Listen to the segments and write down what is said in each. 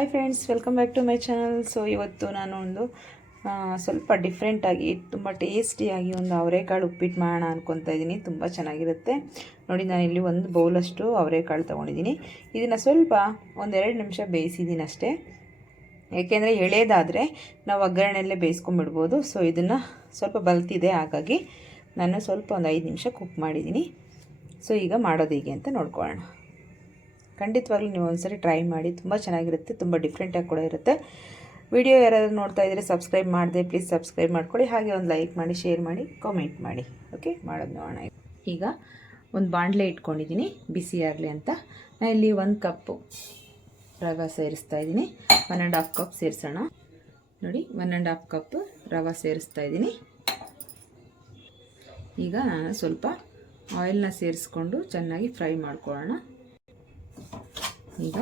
Hi friends, welcome back to my channel. So ಇವತ್ತು ನಾನು ಒಂದು ಸ್ವಲ್ಪ ಡಿಫ್ರೆಂಟಾಗಿ ತುಂಬ ಟೇಸ್ಟಿಯಾಗಿ ಒಂದು ಅವರೆಕಾಳು ಉಪ್ಪಿಟ್ಟು ಮಾಡೋಣ ಅಂದ್ಕೊತಾ ಇದ್ದೀನಿ. ತುಂಬ ಚೆನ್ನಾಗಿರುತ್ತೆ ನೋಡಿ. ನಾನಿಲ್ಲಿ ಒಂದು ಬೌಲಷ್ಟು ಅವರೆಕಾಳು ತೊಗೊಂಡಿದ್ದೀನಿ. ಇದನ್ನು ಸ್ವಲ್ಪ ಒಂದೆರಡು ನಿಮಿಷ ಬೇಯಿಸಿದ್ದೀನಿ ಅಷ್ಟೇ. ಏಕೆಂದರೆ ಎಳೆದಾದರೆ ನಾವು ಒಗ್ಗರಣೆಯಲ್ಲೇ ಬೇಯಿಸ್ಕೊಂಬಿಡ್ಬೋದು. ಸೊ ಇದನ್ನು ಸ್ವಲ್ಪ ಬಲ್ತಿದೆ, ಹಾಗಾಗಿ ನಾನು ಸ್ವಲ್ಪ ಒಂದು 5 ನಿಮಿಷ ಕುಕ್ ಮಾಡಿದ್ದೀನಿ. ಸೊ ಈಗ ಮಾಡೋದು ಹೇಗೆ ಅಂತ ನೋಡ್ಕೊಳ್ಳೋಣ. ಖಂಡಿತವಾಗ್ಲೂ ನೀವು ಒಂದ್ಸರಿ ಟ್ರೈ ಮಾಡಿ, ತುಂಬ ಚೆನ್ನಾಗಿರುತ್ತೆ, ತುಂಬ ಡಿಫ್ರೆಂಟಾಗಿ ಕೂಡ ಇರುತ್ತೆ. ವಿಡಿಯೋ ಯಾರಾದರೂ ನೋಡ್ತಾ ಇದ್ದರೆ ಸಬ್ಸ್ಕ್ರೈಬ್ ಮಾಡಿದೆ ಪ್ಲೀಸ್ ಸಬ್ಸ್ಕ್ರೈಬ್ ಮಾಡ್ಕೊಳ್ಳಿ. ಹಾಗೆ ಒಂದು ಲೈಕ್ ಮಾಡಿ, ಶೇರ್ ಮಾಡಿ, ಕಾಮೆಂಟ್ ಮಾಡಿ. ಓಕೆ, ಮಾಡೋದು ನೋಡೋಣ. ಈಗ ಒಂದು ಬಾಣಲೆ ಇಟ್ಕೊಂಡಿದ್ದೀನಿ ಬಿಸಿ ಆಗಲಿ ಅಂತ. ನಾನು ಇಲ್ಲಿ 1 ಕಪ್ಪು ರವೆ ಸೇರಿಸ್ತಾ ಇದ್ದೀನಿ. 1.5 ಕಪ್ ಸೇರಿಸೋಣ. ನೋಡಿ, 1.5 ಕಪ್ ರವೆ ಸೇರಿಸ್ತಾ ಇದ್ದೀನಿ. ಈಗ ನಾನು ಸ್ವಲ್ಪ ಆಯಿಲ್ನ ಸೇರಿಸ್ಕೊಂಡು ಚೆನ್ನಾಗಿ ಫ್ರೈ ಮಾಡ್ಕೊಳ್ಳೋಣ. ಈಗ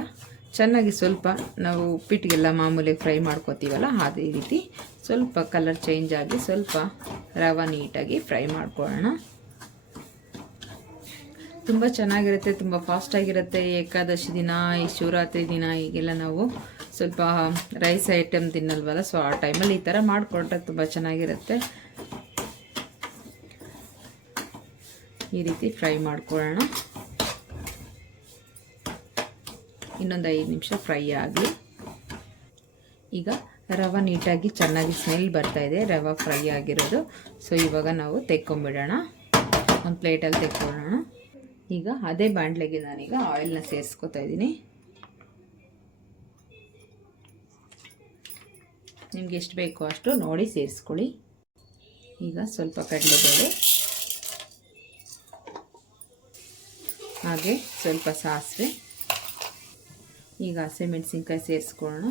ಚೆನ್ನಾಗಿ ಸ್ವಲ್ಪ ನಾವು ಉಪ್ಪಿಟ್ಟಿಗೆಲ್ಲ ಮಾಮೂಲಿ ಫ್ರೈ ಮಾಡ್ಕೋತೀವಲ್ಲ, ಅದೇ ರೀತಿ ಸ್ವಲ್ಪ ಕಲರ್ ಚೇಂಜ್ ಆಗಿ ಸ್ವಲ್ಪ ರವೆ ನೀಟಾಗಿ ಫ್ರೈ ಮಾಡ್ಕೊಳ್ಳೋಣ. ತುಂಬ ಚೆನ್ನಾಗಿರುತ್ತೆ, ತುಂಬ ಫಾಸ್ಟಾಗಿರುತ್ತೆ. ಏಕಾದಶಿ ದಿನ, ಈ ಶಿವರಾತ್ರಿ ದಿನ ಈಗೆಲ್ಲ ನಾವು ಸ್ವಲ್ಪ ರೈಸ್ ಐಟಮ್ ತಿನ್ನಲ್ವಲ್ಲ, ಸೊ ಆ ಟೈಮಲ್ಲಿ ಈ ಥರ ಮಾಡಿಕೊಂಡ್ರೆ ತುಂಬ ಚೆನ್ನಾಗಿರುತ್ತೆ. ಈ ರೀತಿ ಫ್ರೈ ಮಾಡ್ಕೊಳ್ಳೋಣ. ಇನ್ನೊಂದು 5 ನಿಮಿಷ ಫ್ರೈ ಆಗಲಿ. ಈಗ ರವೆ ನೀಟಾಗಿ ಚೆನ್ನಾಗಿ ಸ್ಮೆಲ್ ಬರ್ತಾ ಇದೆ, ರವೆ ಫ್ರೈ ಆಗಿರೋದು. ಸೊ ಇವಾಗ ನಾವು ತೆಕ್ಕೊಂಬಿಡೋಣ, ಒಂದು ಪ್ಲೇಟಲ್ಲಿ ತೆಕ್ಕೊಳ್ಳೋಣ. ಈಗ ಅದೇ ಬಾಣಲೆಗೆ ನಾನೀಗ ಆಯಿಲ್ನ ಸೇರಿಸ್ಕೊತಾ ಇದ್ದೀನಿ. ನಿಮ್ಗೆ ಎಷ್ಟು ಬೇಕೋ ಅಷ್ಟು ನೋಡಿ ಸೇರಿಸ್ಕೊಳ್ಳಿ. ಈಗ ಸ್ವಲ್ಪ ಕಡಲೆಬೇಳೆ, ಹಾಗೆ ಸ್ವಲ್ಪ ಸಾಸಿವೆ, ಈಗ ಹಸಿಮೆಣಸಿನ್ಕಾಯಿ ಸೇರಿಸ್ಕೊಳ್ಳೋಣ.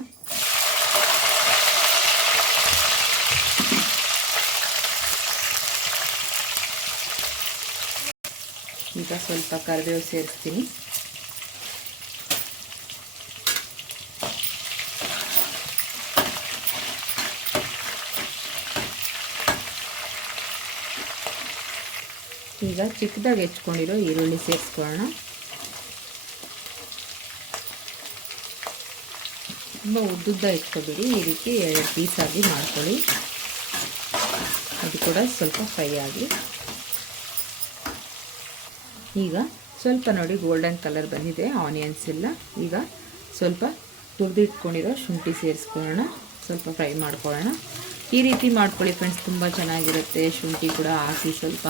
ಈಗ ಸ್ವಲ್ಪ ಕರಿಬೇವು ಸೇರಿಸ್ತೀನಿ. ಈಗ ಚಿಕ್ಕದಾಗಿ ಹೆಚ್ಕೊಂಡಿರೋ ಈರುಳ್ಳಿ ಸೇರಿಸ್ಕೊಳ್ಳೋಣ. ತುಂಬ ಉದ್ದುದ್ದ ಇಟ್ಕೊಬೇಡಿ, ಈ ರೀತಿ 2 ಪೀಸಾಗಿ ಮಾಡ್ಕೊಳ್ಳಿ. ಅದು ಕೂಡ ಸ್ವಲ್ಪ ಫ್ರೈ ಆಗಲಿ. ಈಗ ಸ್ವಲ್ಪ ನೋಡಿ ಗೋಲ್ಡನ್ ಕಲರ್ ಬಂದಿದೆ, ಆನಿಯನ್ಸ್ ಎಲ್ಲ. ಈಗ ಸ್ವಲ್ಪ ತುರಿದಿಟ್ಕೊಂಡಿರೋ ಶುಂಠಿ ಸೇರಿಸ್ಕೊಳ್ಳೋಣ, ಸ್ವಲ್ಪ ಫ್ರೈ ಮಾಡ್ಕೊಳ್ಳೋಣ. ಈ ರೀತಿ ಮಾಡ್ಕೊಳ್ಳಿ ಫ್ರೆಂಡ್ಸ್, ತುಂಬ ಚೆನ್ನಾಗಿರುತ್ತೆ. ಶುಂಠಿ ಕೂಡ ಹಾಕಿ ಸ್ವಲ್ಪ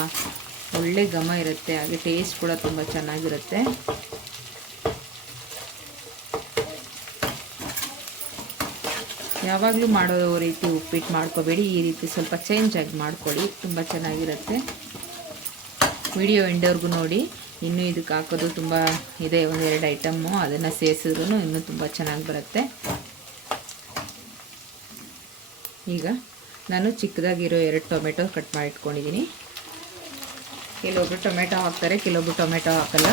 ಒಳ್ಳೆ ಘಮ ಇರುತ್ತೆ, ಹಾಗೆ ಟೇಸ್ಟ್ ಕೂಡ ತುಂಬ ಚೆನ್ನಾಗಿರುತ್ತೆ. ಯಾವಾಗಲೂ ಮಾಡೋ ರೀತಿ ಉಪ್ಪಿಟ್ಟು ಮಾಡ್ಕೋಬೇಡಿ, ಈ ರೀತಿ ಸ್ವಲ್ಪ ಚೇಂಜ್ ಆಗಿ ಮಾಡ್ಕೊಳ್ಳಿ, ತುಂಬ ಚೆನ್ನಾಗಿರುತ್ತೆ. ವಿಡಿಯೋ ಎಂಡವರೆಗೂ ನೋಡಿ. ಇನ್ನೂ ಇದಕ್ಕೆ ಹಾಕೋದು ತುಂಬ ಇದೆ, 1-2 ಐಟಮ್ಮು, ಅದನ್ನು ಸೇರಿಸಿದ್ರೂ ಇನ್ನೂ ತುಂಬ ಚೆನ್ನಾಗಿ ಬರುತ್ತೆ. ಈಗ ನಾನು ಚಿಕ್ಕದಾಗಿರೋ 2 ಟೊಮೆಟೊ ಕಟ್ ಮಾಡಿ ಇಟ್ಕೊಂಡಿದ್ದೀನಿ. ಕೆಲವೊಬ್ರು ಟೊಮೆಟೊ ಹಾಕ್ತಾರೆ, ಕೆಲವೊಬ್ರು ಟೊಮೆಟೊ ಹಾಕಲ್ಲ.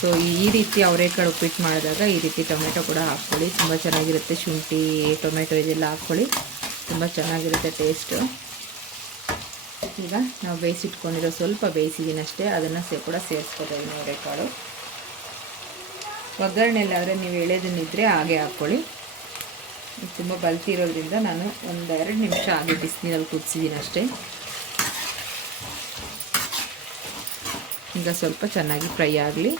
ಸೊ ಈ ರೀತಿ ಅವರೆಕಾಳು ಉಪ್ಪಿಟ್ಟು ಮಾಡಿದಾಗ ಈ ರೀತಿ ಟೊಮೆಟೊ ಕೂಡ ಹಾಕ್ಕೊಳ್ಳಿ, ತುಂಬ ಚೆನ್ನಾಗಿರುತ್ತೆ. ಶುಂಠಿ, ಟೊಮೆಟೊ ಇದೆಲ್ಲ ಹಾಕ್ಕೊಳ್ಳಿ, ತುಂಬ ಚೆನ್ನಾಗಿರುತ್ತೆ ಟೇಸ್ಟು. ಈಗ ನಾವು ಬೇಯಿಸಿಟ್ಕೊಂಡಿರೋ ಸ್ವಲ್ಪ ಬೇಯಿಸಿದ್ದೀನಿ ಅಷ್ಟೇ, ಅದನ್ನು ಕೂಡ ಸೇರಿಸ್ಕೊತಾ ಇದ್ದೀನಿ ಅವರೆಕಾಳು. ಒಗ್ಗರಣೆಲ್ಲಾದರೆ ನೀವು ಎಳೆದನ್ನಿದ್ದರೆ ಹಾಗೆ ಹಾಕ್ಕೊಳ್ಳಿ. ತುಂಬ ಬಲ್ತಿರೋದ್ರಿಂದ ನಾನು 1-2 ನಿಮಿಷ ಹಾಗೆ ಬಿಸಿನೀರಲ್ಲಿ ಕುದಿಸಿದ್ದೀನಿ ಅಷ್ಟೇ. ಈಗ ಸ್ವಲ್ಪ ಚೆನ್ನಾಗಿ ಫ್ರೈ ಆಗಲಿ.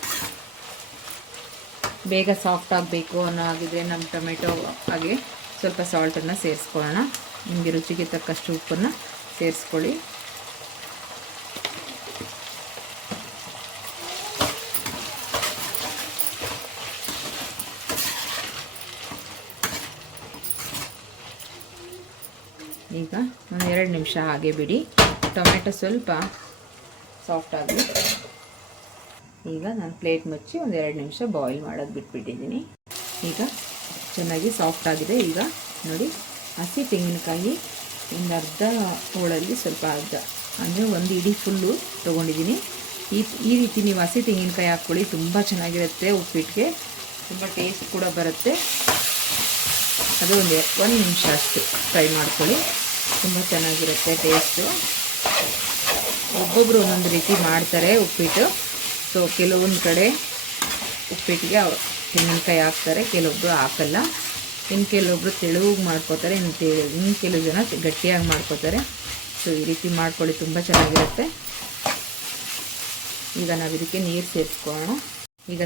ಬೇಗ ಸಾಫ್ಟ್ ಆಗಬೇಕು ಅನ್ನೋ ಆಗಿದ್ರೆ ನಮ್ಮ ಟೊಮೆಟೊ ಹಾಗೆ ಸ್ವಲ್ಪ ಸಾಲ್ಟನ್ನು ಸೇರಿಸ್ಕೊಳ್ಳೋಣ. ನಿಮಗೆ ರುಚಿಗೆ ತಕ್ಕಷ್ಟು ಉಪ್ಪನ್ನು ಸೇರಿಸ್ಕೊಳ್ಳಿ. ಈಗ 1-2 ನಿಮಿಷ ಹಾಗೆ ಬಿಡಿ, ಟೊಮೆಟೊ ಸ್ವಲ್ಪ ಸಾಫ್ಟ್ ಆಗಲಿ. ಈಗ ನಾನು ಪ್ಲೇಟ್ ಮುಚ್ಚಿ 1-2 ನಿಮಿಷ ಬಾಯ್ಲ್ ಮಾಡೋದು ಬಿಟ್ಬಿಟ್ಟಿದ್ದೀನಿ. ಈಗ ಚೆನ್ನಾಗಿ ಸಾಫ್ಟ್ ಆಗಿದೆ. ಈಗ ನೋಡಿ, ಹಸಿ ತೆಂಗಿನಕಾಯಿ ಒಂದು ಅರ್ಧ ಹೋಳಲ್ಲಿ ಸ್ವಲ್ಪ ಅರ್ಧ ಅಂದರೆ 1 ಇಡೀ ಫುಲ್ಲು ತೊಗೊಂಡಿದ್ದೀನಿ. ಈ ರೀತಿ ನೀವು ಹಸಿ ತೆಂಗಿನಕಾಯಿ ಹಾಕ್ಕೊಳ್ಳಿ, ತುಂಬ ಚೆನ್ನಾಗಿರುತ್ತೆ ಉಪ್ಪಿಟ್ಟಿಗೆ, ತುಂಬ ಟೇಸ್ಟ್ ಕೂಡ ಬರುತ್ತೆ. ಅದು 1 ನಿಮಿಷ ಅಷ್ಟು ಫ್ರೈ ಮಾಡ್ಕೊಳ್ಳಿ, ತುಂಬ ಚೆನ್ನಾಗಿರುತ್ತೆ ಟೇಸ್ಟು. ಒಬ್ಬೊಬ್ಬರು ಒಂದೊಂದು ರೀತಿ ಮಾಡ್ತಾರೆ ಉಪ್ಪಿಟ್ಟು. ಸೊ ಕೆಲವೊಂದು ಕಡೆ ಉಪ್ಪಿಟ್ಟಿಗೆ ತೆಂಗಿನಕಾಯಿ ಹಾಕ್ತಾರೆ, ಕೆಲವೊಬ್ಬರು ಹಾಕಲ್ಲ. ಇನ್ನು ಕೆಲವೊಬ್ಬರು ತೆಳುವಾಗಿ ಮಾಡ್ಕೋತಾರೆ, ಇನ್ನು ಕೆಲವು ಜನ ಗಟ್ಟಿಯಾಗಿ ಮಾಡ್ಕೋತಾರೆ. ಸೊ ಈ ರೀತಿ ಮಾಡ್ಕೊಳ್ಳಿ, ತುಂಬ ಚೆನ್ನಾಗಿರುತ್ತೆ. ಈಗ ನಾವು ಇದಕ್ಕೆ ನೀರು ಸೇರಿಸ್ಕೊಳ್ಳೋಣ. ಈಗ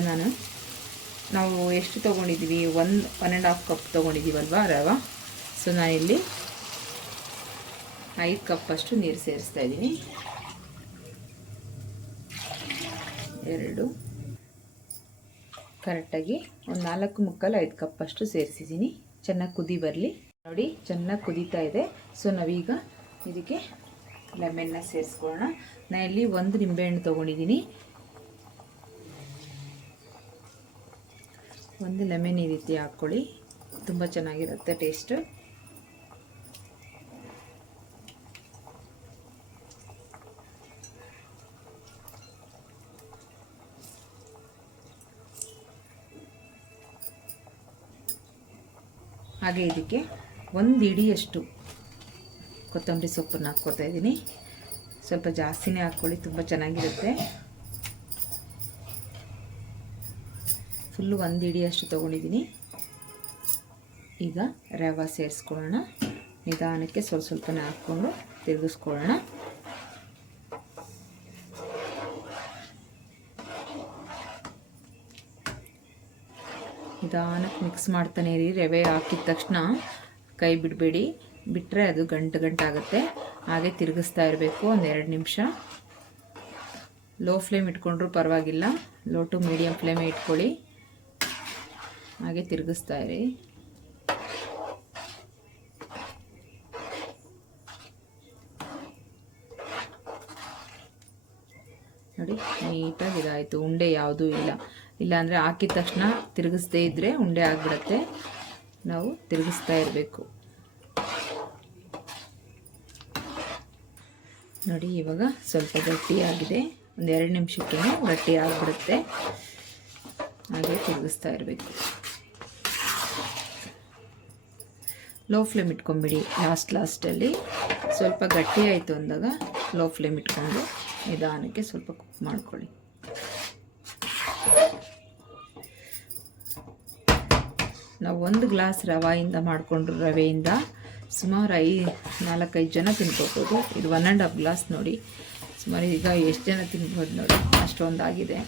ನಾವು ಎಷ್ಟು ತೊಗೊಂಡಿದ್ದೀವಿ, 1.5 ಕಪ್ ತೊಗೊಂಡಿದ್ದೀವಲ್ವ ರವೆ. ಸೊ ನಾನಿಲ್ಲಿ 5 ಕಪ್ಪಷ್ಟು ನೀರು ಸೇರಿಸ್ತಾ ಇದ್ದೀನಿ. 2 ಕರೆಕ್ಟಾಗಿ ಒಂದು 4 5 ಕಪ್ಪಷ್ಟು ಸೇರಿಸಿದ್ದೀನಿ. ಚೆನ್ನಾಗಿ ಕುದಿ ಬರಲಿ. ನೋಡಿ ಚೆನ್ನಾಗಿ ಕುದೀತಾ ಇದೆ. ಸೊ ನಾವೀಗ ಇದಕ್ಕೆ ಲೆಮನ್ನ ಸೇರಿಸ್ಕೊಳ್ಳೋಣ. ನಾನು ಇಲ್ಲಿ 1 ನಿಂಬೆಹಣ್ಣು ತೊಗೊಂಡಿದ್ದೀನಿ. 1 ಲೆಮನ್ ಈ ರೀತಿ ಹಾಕ್ಕೊಳ್ಳಿ, ತುಂಬ ಚೆನ್ನಾಗಿರುತ್ತೆ ಟೇಸ್ಟು. ಹಾಗೆ ಇದಕ್ಕೆ 1 ಹಿಡಿಯಷ್ಟು ಕೊತ್ತಂಬರಿ ಸೊಪ್ಪನ್ನು ಹಾಕ್ಕೊತಾ ಇದ್ದೀನಿ. ಸ್ವಲ್ಪ ಜಾಸ್ತಿನೇ ಹಾಕ್ಕೊಳ್ಳಿ, ತುಂಬ ಚೆನ್ನಾಗಿರುತ್ತೆ. ಫುಲ್ಲು 1 ಹಿಡಿಯಷ್ಟು ತೊಗೊಂಡಿದ್ದೀನಿ. ಈಗ ರವೆ ಸೇರಿಸ್ಕೊಳ್ಳೋಣ. ನಿಧಾನಕ್ಕೆ ಸ್ವಲ್ಪನೇ ಹಾಕ್ಕೊಂಡು ತಿರುಗಿಸ್ಕೊಳ್ಳೋಣ. ನಿಧಾನಕ್ಕೆ ಮಿಕ್ಸ್ ಮಾಡ್ತಾನೆ ಇರಿ. ರವೆ ಹಾಕಿದ ತಕ್ಷಣ ಕೈ ಬಿಡಬೇಡಿ, ಬಿಟ್ಟರೆ ಅದು ಗಂಟಾಗುತ್ತೆ. ಹಾಗೆ ತಿರುಗಿಸ್ತಾ ಇರಬೇಕು 1-2 ನಿಮಿಷ. ಲೋ ಫ್ಲೇಮ್ ಇಟ್ಕೊಂಡ್ರೂ ಪರವಾಗಿಲ್ಲ, ಲೋ ಟು ಮೀಡಿಯಮ್ ಫ್ಲೇಮೇ ಇಟ್ಕೊಳ್ಳಿ. ಹಾಗೆ ತಿರುಗಿಸ್ತಾ ಇರಿ. ನೋಡಿ ನೀಟಾಗಿ ಇದಾಯಿತು. ಉಂಡೆ ಯಾವುದೂ ಇಲ್ಲಾಂದರೆ ಹಾಕಿದ ತಕ್ಷಣ ತಿರುಗಿಸ್ದೇ ಇದ್ದರೆ ಉಂಡೆ ಆಗಿಬಿಡುತ್ತೆ. ನಾವು ತಿರುಗಿಸ್ತಾ ಇರಬೇಕು. ನೋಡಿ ಇವಾಗ ಸ್ವಲ್ಪ ಗಟ್ಟಿಯಾಗಿದೆ. 1-2 ನಿಮಿಷಕ್ಕೆ ಗಟ್ಟಿ ಆಗಿಬಿಡುತ್ತೆ. ಹಾಗೆ ತಿರುಗಿಸ್ತಾ ಇರಬೇಕು. ಲೋ ಫ್ಲೇಮ್ ಇಟ್ಕೊಂಬಿಡಿ. ಲಾಸ್ಟಲ್ಲಿ ಸ್ವಲ್ಪ ಗಟ್ಟಿ ಆಯಿತು ಅಂದಾಗ ಲೋ ಫ್ಲೇಮ್ ಇಟ್ಕೊಂಡು ನಿಧಾನಕ್ಕೆ ಸ್ವಲ್ಪ ಕುಕ್ ಮಾಡ್ಕೊಳ್ಳಿ. ನಾವು 1 ಗ್ಲಾಸ್ ರವೆಯಿಂದ ಸುಮಾರು 4-5 ಜನ ತಿನ್ಕೋಬೋದು. ಇದು 1.5 ಗ್ಲಾಸ್ ನೋಡಿ, ಸುಮಾರು ಈಗ ಎಷ್ಟು ಜನ ತಿನ್ಬೋದು ನೋಡಿ, ಅಷ್ಟೊಂದಾಗಿದೆ.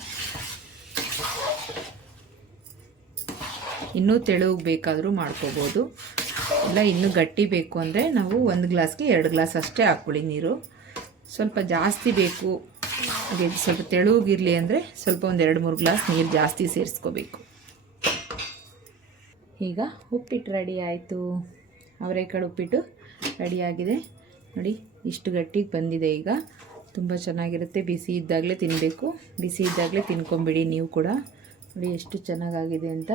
ಇನ್ನೂ ತೆಳುಗೆ ಬೇಕಾದರೂ ಮಾಡ್ಕೋಬೋದು. ಇಲ್ಲ ಇನ್ನೂ ಗಟ್ಟಿ ಬೇಕು ಅಂದರೆ ನಾವು 1 ಗ್ಲಾಸ್ಗೆ 2 ಗ್ಲಾಸ್ ಅಷ್ಟೇ ಹಾಕ್ಕೊಳ್ಳಿ ನೀರು. ಸ್ವಲ್ಪ ಜಾಸ್ತಿ ಬೇಕು, ಹಾಗೆ ಸ್ವಲ್ಪ ತೆಳುಗಿರಲಿ ಅಂದರೆ ಸ್ವಲ್ಪ 1-2-3 ಗ್ಲಾಸ್ ನೀರು ಜಾಸ್ತಿ ಸೇರಿಸ್ಕೋಬೇಕು. ಈಗ ಉಪ್ಪಿಟ್ಟು ರೆಡಿ ಆಯಿತು. ಅವರೆಕಾಳು ಉಪ್ಪಿಟ್ಟು ರೆಡಿಯಾಗಿದೆ ನೋಡಿ. ಇಷ್ಟು ಗಟ್ಟಿಗೆ ಬಂದಿದೆ. ಈಗ ತುಂಬ ಚೆನ್ನಾಗಿರುತ್ತೆ. ಬಿಸಿ ಇದ್ದಾಗಲೇ ತಿನ್ನಬೇಕು, ಬಿಸಿ ಇದ್ದಾಗಲೇ ತಿನ್ಕೊಂಬಿಡಿ ನೀವು ಕೂಡ. ನೋಡಿ ಎಷ್ಟು ಚೆನ್ನಾಗಾಗಿದೆ ಅಂತ.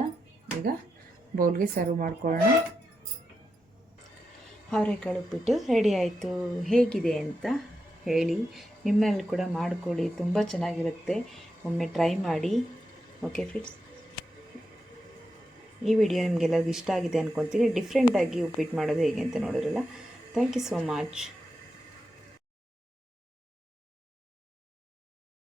ಈಗ ಬೌಲ್ಗೆ ಸರ್ವ್ ಮಾಡ್ಕೊಳ್ಳೋಣ. ಅವರೆಕಾಳು ಉಪ್ಪಿಟ್ಟು ರೆಡಿ ಆಯಿತು. ಹೇಗಿದೆ ಅಂತ ಹೇಳಿ, ನಿಮ್ಮಲ್ಲಿ ಕೂಡ ಮಾಡಿಕೊಳ್ಳಿ, ತುಂಬ ಚೆನ್ನಾಗಿರುತ್ತೆ. ಒಮ್ಮೆ ಟ್ರೈ ಮಾಡಿ. ಓಕೆ ಫ್ರೆಂಡ್ಸ್, ಈ ವಿಡಿಯೋ ನಿಮಗೆಲ್ಲರಿಗೂ ಇಷ್ಟ ಆಗಿದೆ ಅಂದ್ಕೊತೀನಿ. ಡಿಫ್ರೆಂಟಾಗಿ ಉಪ್ಪಿಟ್ಟು ಮಾಡೋದು ಹೇಗೆ ಅಂತ ನೋಡಿದ್ರಲ್ಲ. Thank you so much.